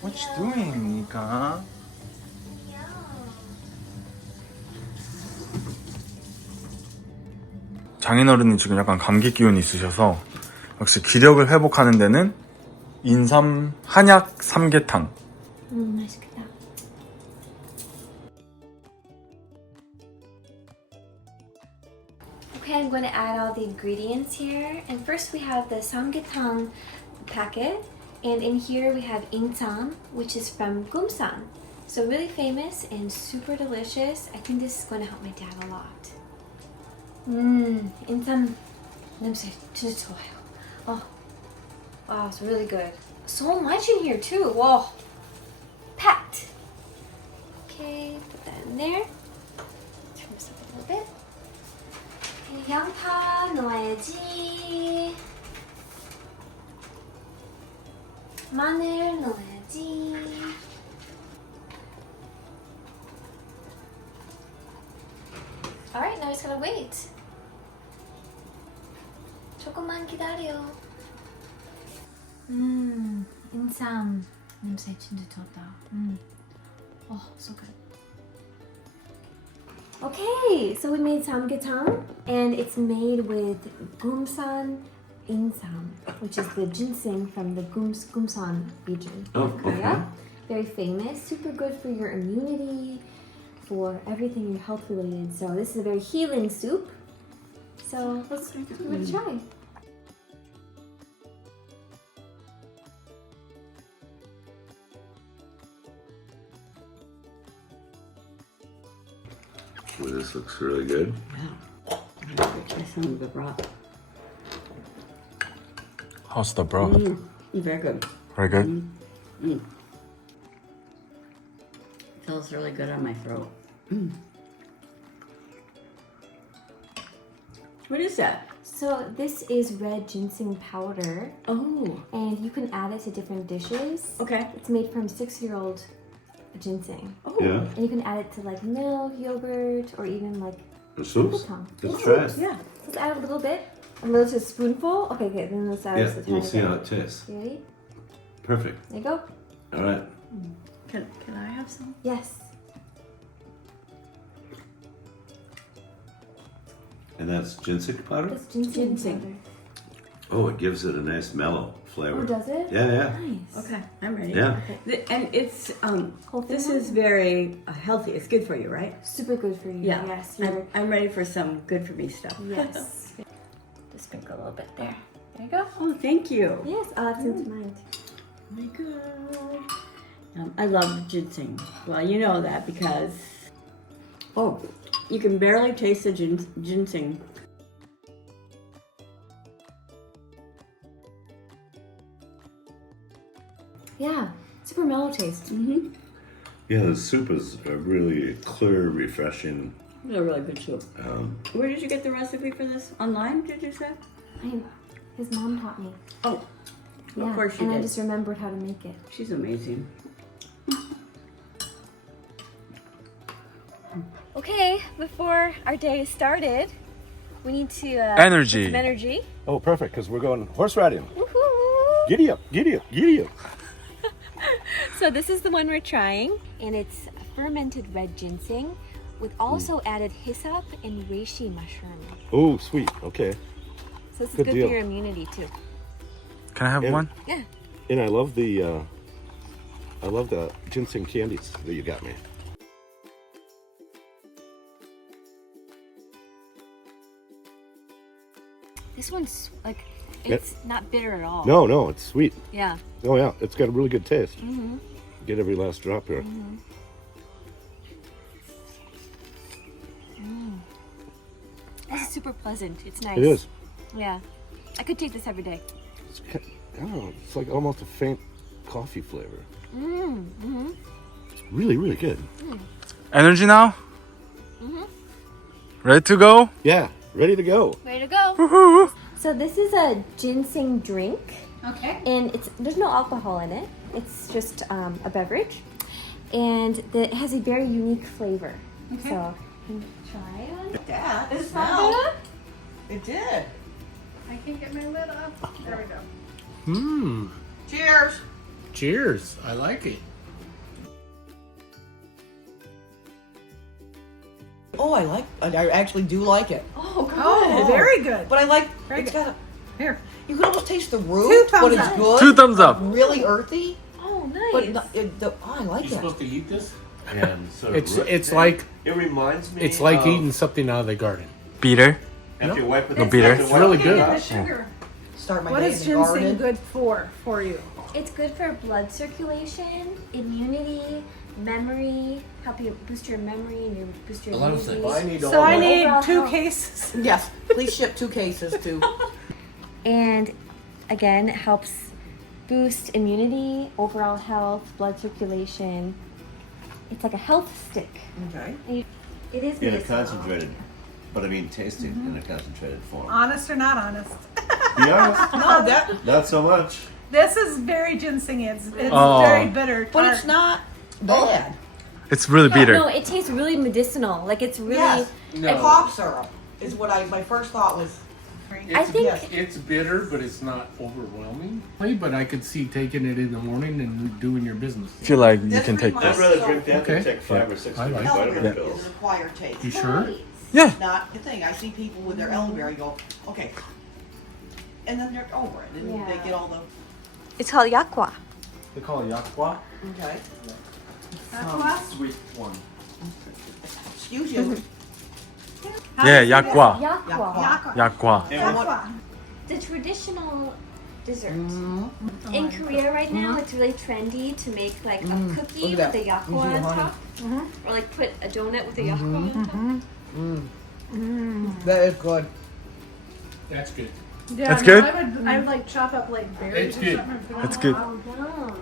What you doing, 니가? 장인어른이 지금 약간 감기 기운이 있으셔서 역시 기력을 회복하는 데는 인삼 한약 삼계탕. 맛있겠다. Okay, I'm going to add all the ingredients here. And first we have the samgyetang packet. And in here we have K-Insam, which is from Geumsan. So really famous and super delicious. I think this is going to help my dad a lot. K-Insam 냄새 진짜 좋아요. Oh, wow, it's really good. So much in here too. Whoa, packed. Okay, put that in there. Turn this up a little bit. Okay, 양파 넣어야지. 마늘 넣어야지. Alright, now it's gonna wait. 조금만 기다려. 인삼 냄새 진짜 좋다. Oh, so good. Okay, so we made samgyetang, and it's made with Geumsan Insam, which is the ginseng from the Geumsan region of Korea. Very famous, super good for your immunity, for everything your health related. So this is a very healing soup. So let's give it a try. Well, this looks really good. Yeah. Try some of the broth. How's the broth? Very good. Very good. Feels really good on my throat. What is that? So this is red ginseng powder, Oh, and you can add it to different dishes. okay. It's made from 6-year-old ginseng. Oh, Yeah. And you can add it to like milk, yogurt, or even like The soups? tongue. Let's try it. yeah. Let's add a little bit. A little to a spoonful. Okay, then let's add Yeah, a we'll tiny see bit. how it tastes. You ready? Perfect. There you go. All right. Can I have some? Yes. And that's ginseng powder? It's ginseng, Ginseng. powder. Oh, it gives it a nice mellow flavor. Oh, does it? Yeah, yeah. Nice. Okay, I'm ready. Yeah. And it's Whole thing this on? is very healthy. It's good for you, right? Super good for you. Yeah. Yes. I'm ready for some good for me stuff. Yes. Just sprinkle a little bit there. There you go. Oh, thank you. Yes, I'll add some to mine. Oh my god. I love ginseng. Well, you know that because you can barely taste the ginseng. Yeah, super mellow taste. Mm-hmm. Yeah, the soup is a really clear, refreshing. It's a really good soup. Where did you get the recipe for this? Online, did you say? His mom taught me. Oh, Yeah, of course she and I did. just remembered how to make it. She's amazing. Okay, before our day started, we need to Energy. get some energy. Oh, perfect, because we're going horse riding. Woohoo! Giddy up, giddy up, giddy up. So this is the one we're trying, and it's fermented red ginseng with also added hyssop and reishi mushroom. Oh, sweet. Okay. So this is Good good deal. for your immunity too. Can I have Yeah. one? Yeah. And I love the ginseng candies that you got me. This one's like, it's not bitter at all. No, it's sweet. Yeah. Oh yeah, it's got a really good taste. Mm-hmm. Get every last drop here. This is super pleasant. It's nice. It is. Yeah. I could take this every day. It's, I don't know. It's like almost a faint coffee flavor. Mm-hmm. Really, really good. Energy now? Ready to go? Yeah, ready to go. Ready to go. So this is a ginseng drink. Okay. And there's no alcohol in it. It's just a beverage. And it has a very unique flavor. Okay. So you can try it. Yeah, it Is smelled. that It did. I can't get my lid off. There we go. Mmm. Cheers. Cheers. I like it. Oh, I actually do like it. Oh, good. Very good. But I like, Very it's good. got a, Here. you can almost taste the root, Two thumbs but it's up. good. 2 thumbs up. Really earthy, Oh, but nice. I like You that. supposed to eat this? And sort of It's like it reminds me. it's like of eating something out of the garden. Bitter. after you wipe it. No bitter. after It's you wipe really it good. up. The sugar. Start my What day is in the ginseng garden. good for you? It's good for blood circulation, immunity, memory, help you boost your memory and boost your A lot of immunity. things. I need So I that. need Overall 2 health. cases. Yes, please ship 2 cases to. And again, it helps boost immunity, overall health, blood circulation. It's like a health stick. Okay. It is In a medicinal. concentrated, but I mean tasting in a concentrated form. Honest or not honest? Be honest, No, that, not so much. This is very ginseng. It's Oh. very bitter. but tart. it's not bad. It's really bitter. No, it tastes really medicinal. Like it's really. Yes. No. Cough syrup is what my first thought was. I think. yes. It's bitter, but it's not overwhelming. But I could see taking it in the morning and doing your business. I feel like you That's can take pretty I'd much- this. rather drink that than Okay. take 5 or 6 I like different it. vitamin Yeah. pills. Is an acquired taste. You sure? Yeah. Not the thing. I see people with their elderberry go, okay. And then they're over it. And Yeah. they get all the, It's called yakwa. They call it yakwa. okay. Sweet one. Excuse you. Yeah, yakwa. Yakwa. Yakwa. Yakwa. Yakwa. The traditional dessert. Mm-hmm. In Korea right now, it's really trendy to make like a cookie Look at with a that. yakwa You see on the honey? top. Or like put a donut with a yakwa on top. That is good. That's good. Yeah, That's no, good? I would like chop up like berries It's or good. something. and put That's on good. Oh, yum.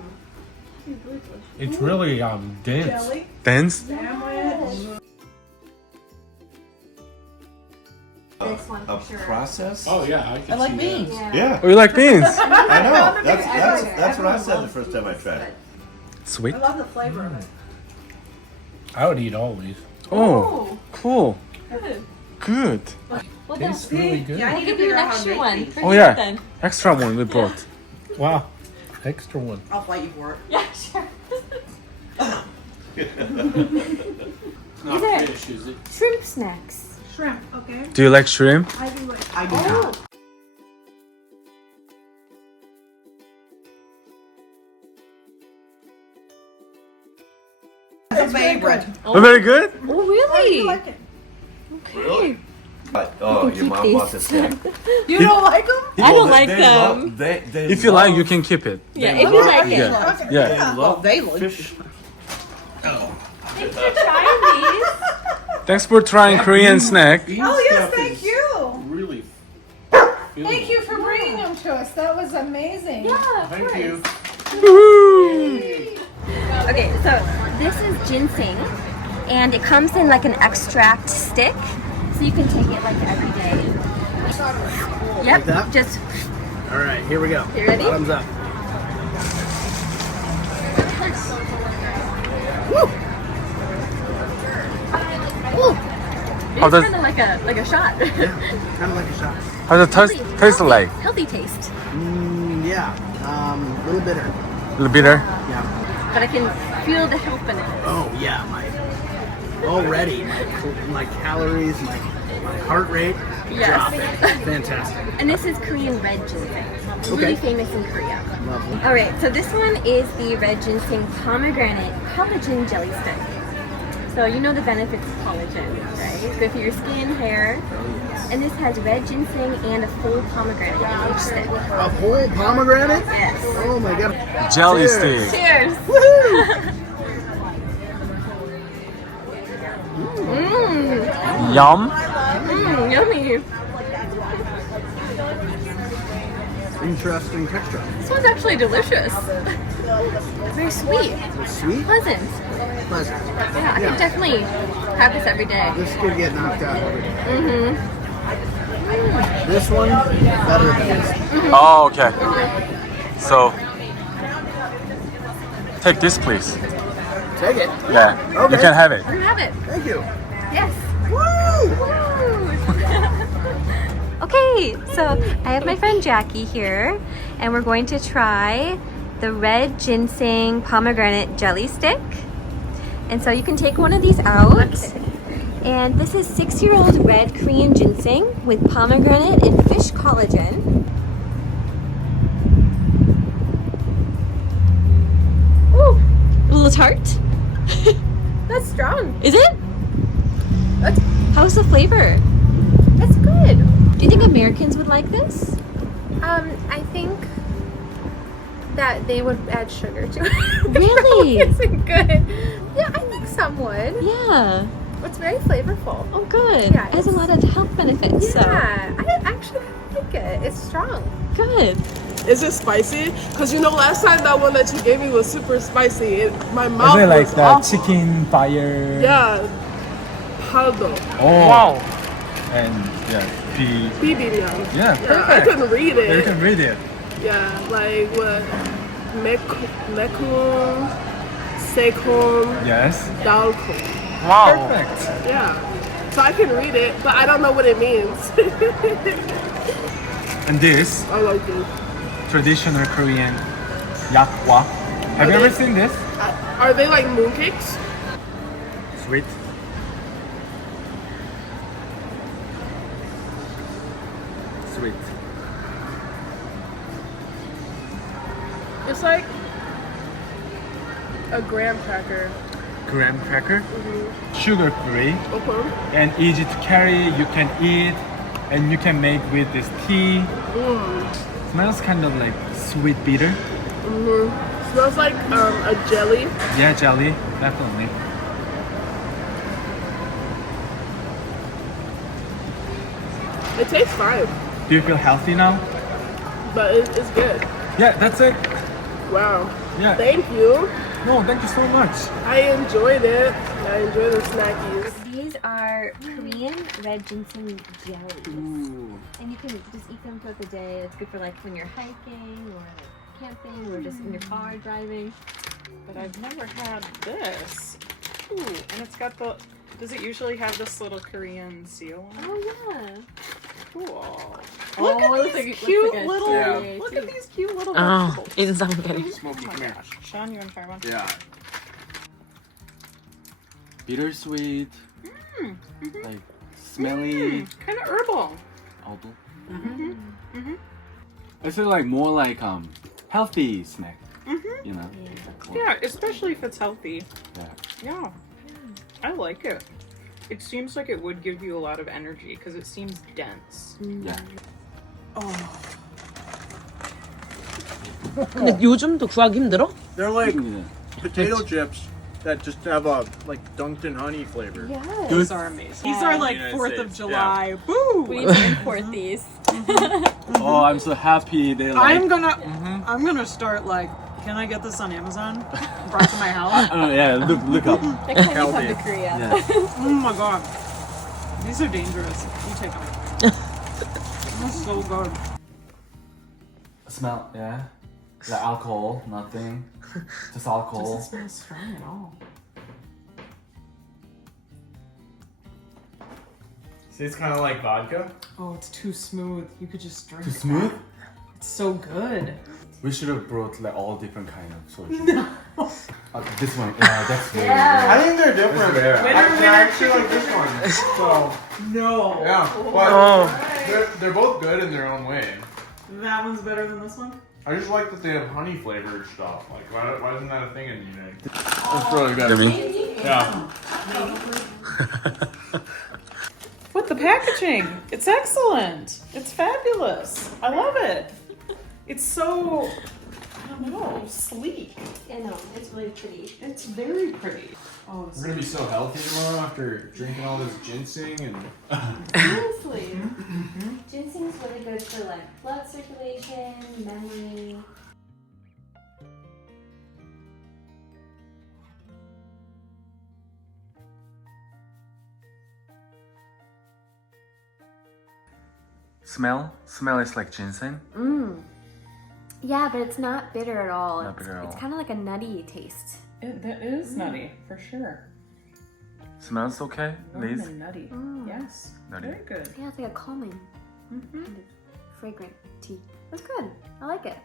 It's really dense. Jelly, Dance. sandwich. This one A for sure. process? Oh yeah, I can I like see beans. that. Yeah, Oh, you like beans? I know. the That's what I Everyone said the loves first time I beans, tried it. Sweet. I love the flavor of it. I would eat all these. Oh, cool. Good. Good. Well, Tastes then, really good. I'll give you an extra one. For Oh you yeah, Then. extra one we brought. Wow, extra one. I'll fight you for it. Yeah, sure. It's not These are- fish, is it? Shrimp snacks. Shrimp, okay? Do you like shrimp? I do like I do Oh. not. It's a favorite. Oh, very good. Oh, I really? do like it. Really? Oh, your mom bought this thing. You don't like them? I don't Well, like they them. love- they If you like, love- you can keep it. Yeah, They if you love- like it. Yeah. Okay. Yeah. They love They like fish. Thanks for trying these. Thanks for trying Korean snack. Bean Oh, yes, stuff thank is you. Really. Thank you for bringing them to us. That was amazing. Yeah, of Thank course. you. Woohoo! Okay, so this is ginseng, and it comes in like an extract stick, so you can take it like every day. Yep, that? just All right, here we go. You ready? Bottoms up. How does kind of like a shot. Kind of like a shot. how does it taste like? Healthy taste, Yeah, a little bitter. A little bitter. Yeah. but I can feel the health benefits. Oh yeah, already my calories, my heart rate Yes. dropping. Fantastic. And this is Korean red ginseng. It's really famous in Korea. Lovely. All right, so this one is the red ginseng pomegranate collagen jelly stick. So you know the benefits of collagen, right? Good for your skin, hair. And this has red ginseng and a full pomegranate in each stick. A whole pomegranate? Yes. Oh my god. Jelly Cheers. stick. Cheers! Yum. Yummy. Interesting texture. This one's actually delicious. Very sweet, Sweet, pleasant. pleasant. Yeah, I could definitely have this every day. This could get knocked out every day. This one, better than this. Oh, okay. So, take this, please. Take it. Yeah, Okay. you can have it. You can have it. Thank you. Yes. Woo! Okay, so I have my friend Jackie here, and we're going to try the red ginseng pomegranate jelly stick. And so you can take one of these out. And this is 6-year-old red Korean ginseng with pomegranate and fish collagen. Ooh, a little tart. That's strong. Is it? That's How's the flavor? that's good. Do you think Americans would like this? I think that they would add sugar to it. Really? It's good. Yeah, I think some would. Yeah. It's very flavorful. Oh, good. Yeah, It has a lot of health benefits. Yeah, I actually like it. It's strong. So good. Is it spicy? Because you know, last time that one that you gave me was super spicy. My mouth Is it like was the awful. chicken fire? Yeah. Paldo. Oh. Wow. And yeah, Bibimbap. yeah, Yeah, I perfect. couldn't read You it. can read it. Yeah, like what? Mekum, Sekum, Yes. Dalkum. Perfect. Yeah. So I can read it, but I don't know what it means. And this I like it. traditional Korean yakwa. Have you ever seen this? Are they like mooncakes? Sweet. Sweet. It's like a graham cracker. Graham cracker. Sugar free Okay. and easy to carry. You can eat and you can make with this tea. Smells kind of like sweet bitter. Smells like a jelly. Yeah, jelly, definitely. It tastes fine, Do you feel healthy now? but it's good. Yeah, that's it. Wow. Yeah. Thank you. No, thank you so much. I enjoyed it. I enjoy the snackies. These are Korean red ginseng jellies. And you can just eat them throughout the day. It's good for like when you're hiking or like camping or just in your car driving. But I've never had this. Ooh, and it's got the. Does it usually have this little Korean seal on it? Oh yeah. Cool. Oh, Look at looks these like- cute looks like a little. tray, Look too. at these cute little Oh, vegetables. 인삼계리. Smoky, come here. Sean, you want to try one? Yeah. Bittersweet, like smelly. Kind of herbal. Is it like more like healthy snack? You know. Yeah, especially if it's healthy. Yeah. Yeah. I like it. It seems like it would give you a lot of energy because it seems dense. Yeah. 근데 요즘도 구하기 힘들어? They're like potato chips that just have a like dunked in honey flavor. These are amazing. These are like United 4th of States, July. Boo! We need to import these. Oh, I'm so happy they like. I'm gonna start like. Can I get this on Amazon? Brought to my house. Oh yeah, look up. Next time you come to Korea. Yeah. Oh my god. These are dangerous. You take them. That's so good. Smell, yeah. The alcohol, nothing. Just alcohol. Doesn't smell strong at all. See, it's kind of like vodka. Oh, it's too smooth. You could just drink. Too smooth? It's so good. We should have brought like all different kind of soju. This one, yeah, that's very I think they're different. rare. I actually like this one. So No. yeah, but they're both good in their own way. That one's better than this one? I just like that they have honey flavored stuff. Like, why isn't that a thing in the United States? That's really good. Yeah. What, the packaging? It's excellent. It's fabulous. I love it. It's so, I don't know, sleek. I know, it's really pretty. It's very pretty. Oh, We're gonna be so healthy tomorrow after drinking all this ginseng and. Honestly. Ginseng's really good for like blood circulation, memory. Smell is like ginseng. Yeah, but it's not bitter at all. Not bitter at It's all. kind of like a nutty taste. that is nutty, for sure. Smells okay, Warm Liz? and nutty. Yes. Nutty. Very good. Yeah, it's like a calming, kind of fragrant tea. That's good. I like it.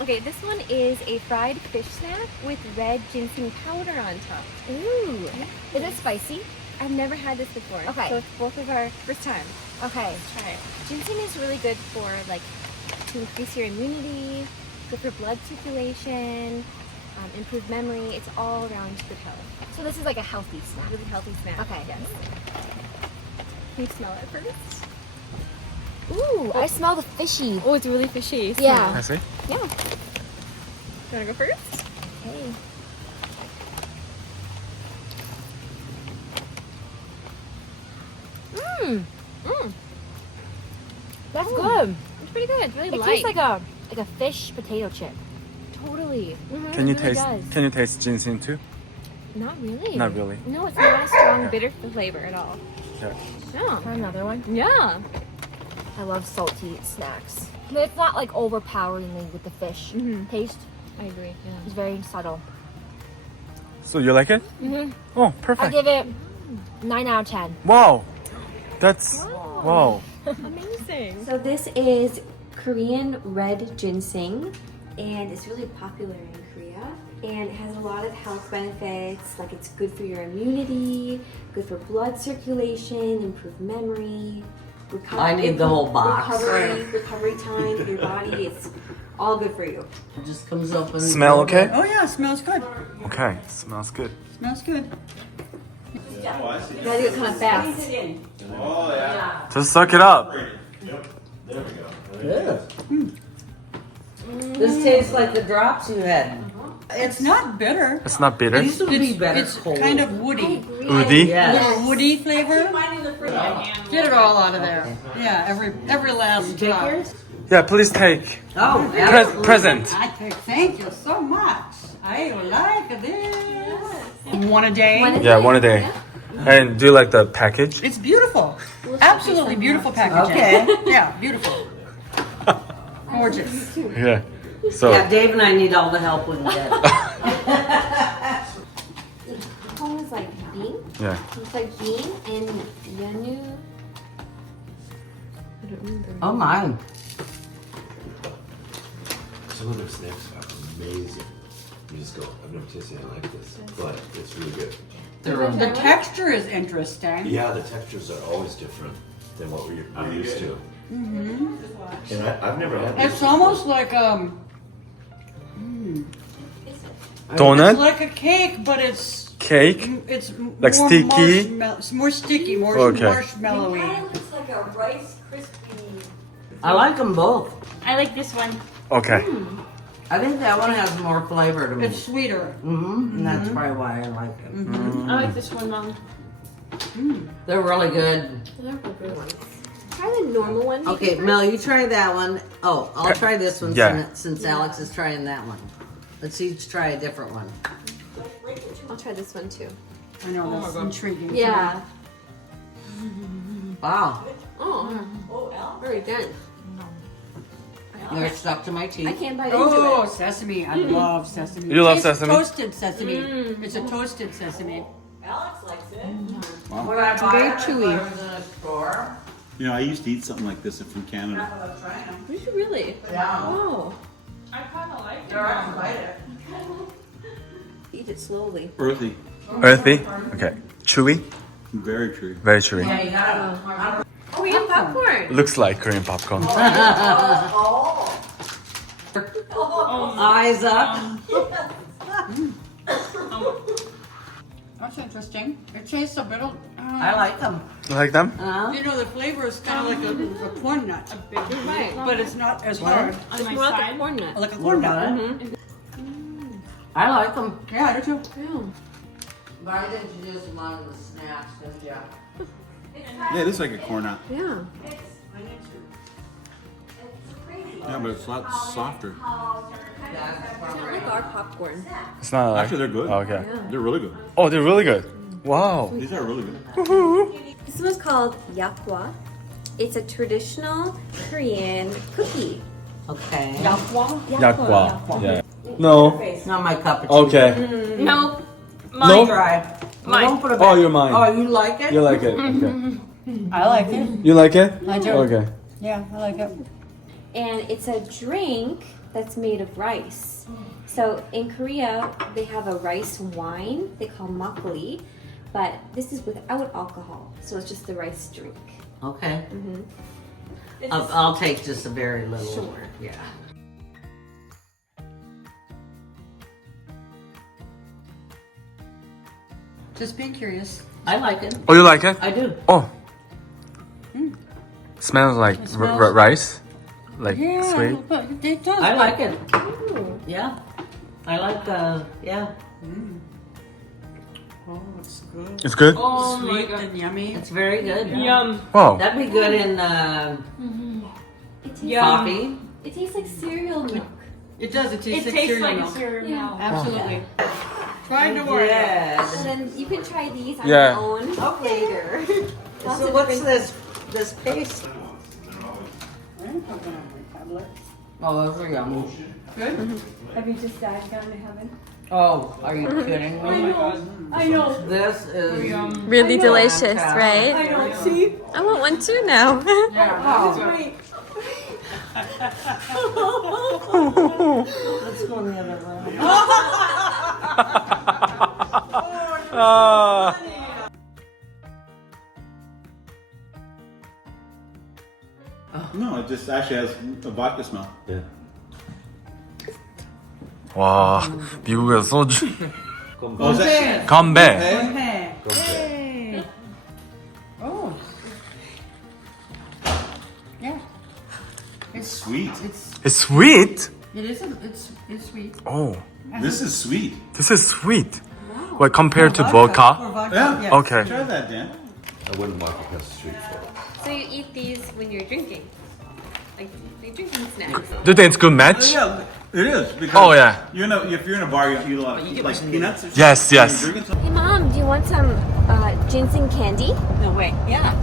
Okay, this one is a fried fish snack with red ginseng powder on top. Ooh. Is it spicy? I've never had this before. Okay. So it's both of our first time. Okay. Let's try it. Ginseng is really good for like to increase your immunity, good for blood circulation, improve memory. It's all around good health. So this is like a healthy snack. Really healthy snack. Okay. Yes. Can you smell it first? Ooh, I smell the fishy. Oh, it's really fishy. Yeah. I see. Yeah. You wanna go first? Okay. That's good. It's pretty good. It's really light. It tastes like a fish potato chip. Totally. Can you it really taste? does. Can you taste ginseng too? Not really. Not really. No, it's not a strong bitter flavor at all. Yeah. Yeah. Try another one. Yeah. I love salty snacks. But it's not like overpoweringly with the fish taste. I agree. Yeah. It's very subtle. So you like it? Oh, I perfect. give it 9 out of 10. Wow. That's wow. Amazing. So this is Korean red ginseng, and it's really popular in Korea. And it has a lot of health benefits, like it's good for your immunity, good for blood circulation, improve memory. I need the whole box. Recovery time for your body. It's all good for you. It just comes up and Smell okay? Oh yeah, smells good. Okay. Smells good. Smells good. You gotta do it kind of fast. Just suck it up. This tastes like the drops you had. It's not bitter. It's not bitter. It used to be better It's cold. kind of woody. Woody. Yes. Little woody flavor. Get it all out of there. Yeah, every last drop. Yeah, please take. Oh, absolutely. Present. I thank you so much. I like this. One a day. Yeah, one a day. And do you like the package? It's beautiful. Absolutely beautiful packaging. Okay. Yeah, beautiful. Gorgeous. Yeah. So Yeah, Dave and I need all the help we can get. This one is like bean. yeah. It's like bean and yanu. I don't remember. Oh my. Some of their snacks are amazing. You just go, I've never tasted anything like this, but it's really good. The texture is interesting. Yeah, the textures are always different than what we're used to. And I've never had this. It's almost like Donut. It's like a cake, but it's Cake. it's Like more sticky? It's more sticky, more Okay. marshmallowy. looks like a Rice Krispie. I like them both. I like this one. Okay. I think that one has more flavor to me. It's sweeter. And that's probably why I like it. I like this one, Mom. They're really good. Try the normal one. Okay, Mel, you try that one. Oh, I'll try this one Yeah. since Alex is trying that one. Let's each try a different one. I'll try this one too. I know that's intriguing. Yeah. Wow. Oh, very good. They're stuck to my teeth. I can't bite into Oh, it. sesame! I love sesame. You love It's sesame? Toasted sesame. It's a toasted sesame. When I buy Very it, chewy. I was in a store. You know, I used to eat something like this from Canada. Did you really? Yeah. Oh. They're I can bite it. Eat it slowly. Earthy, Earthy. Okay. Chewy. very true. Very chewy. Yeah, you gotta. Oh, we have popcorn. Looks like Korean popcorn. Eyes up. That's interesting. It tastes a bit of. I like them. You like them? You know, the flavor is kind of like a corn nut, Right. but it's not as hard. It's more like a corn nut. Like a What corn about nut. it? I like them. Yeah, I do too. But I think you just wanted the snacks, didn't you? Yeah, it is like a corn nut. Yeah. Yeah, but it's a lot softer. It's not like our popcorn. It's not like. Actually, they're good. Oh, okay. They're really good. Oh, they're really good. Wow. These are really good. This one's called yakwa. It's a traditional Korean cookie. Okay. Yakwa. Yeah. No. Not my cup of tea. Okay. No. No. Try. Mine. Don't put it Oh, back. you're mine. Oh, you like it? You like it. Okay. I like it. You like it? I do. Okay. Yeah, I like it. And it's a drink that's made of rice. So in Korea, they have a rice wine they call makgeolli, but this is without alcohol, so it's just the rice drink. Okay. It's I'll take just a very little. Sure. Yeah. Just being curious. I like it. Oh, you like it? I do. Oh. Smells like rice? Like sweet? But it does. I like it. Yeah. I like the, yeah. Oh, it's good. It's good? Oh my Sweet god. and yummy. It's very good. Yum. Wow. That'd be good in It tastes, coffee. it tastes like cereal milk. It does. It tastes It like tastes cereal like milk. cereal Yeah. milk. Absolutely. Try to work. Yes. And then you can try these on Yeah. your own later. Lots So of what's different- this paste? Oh, those are yummy. Good. Have you just gone to heaven? Oh, are you kidding me? I know. This is Really delicious, fantastic. right? I know. See? I want one too now. That's great. Let's go in the other room. No, it just actually has a vodka smell. Yeah. 와, 미국에서 소주. Oh, is that 건배. Okay. Yay. Oh. Yeah. It's sweet? It's sweet? It is. It's sweet. Oh, This is sweet. this is sweet. Well, compared to For vodka? vodka. Yeah. Yes. Okay. Try that, Dan. I wouldn't want to pass the street for it. So you eat these when you're drinking, like drinking snacks. Do you think it's good match? Yeah, it is. Because Oh, yeah. You know, if you're in a bar, you eat a lot of like peanuts. Or Yes, something, yes. you're drinking something. Hey mom, do you want some ginseng candy? No way. Yeah.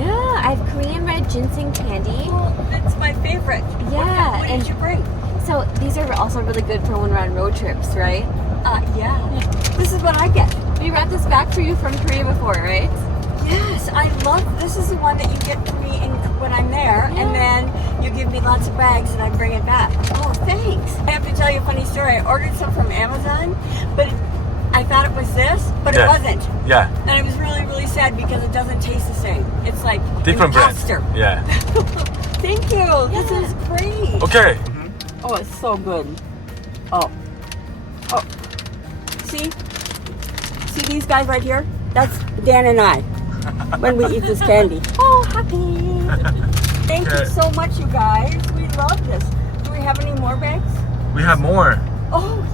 Yeah, I have Korean red ginseng candy. That's my favorite. Yeah, What and did you bring? so these are also really good for when we're on road trips, right? Yeah. This is what I get. We brought this back for you from Korea before, right? Yes, I love. This is the one that you get for me when I'm there, and then you give me lots of bags, and I bring it back. Oh, thanks. I have to tell you a funny story. I ordered some from Amazon, but I thought it was this, but Yeah. it wasn't. Yeah, And I was really, really sad because it doesn't taste the same. It's like different brand. imposter. Yeah. Thank you. This is great. Okay. Oh, it's so good. Oh. Oh. See? See these guys right here? That's Dan and I when we eat this candy. Oh, happy. Thank you so much, you guys. We love this. Do we have any more bags? We have more. Oh,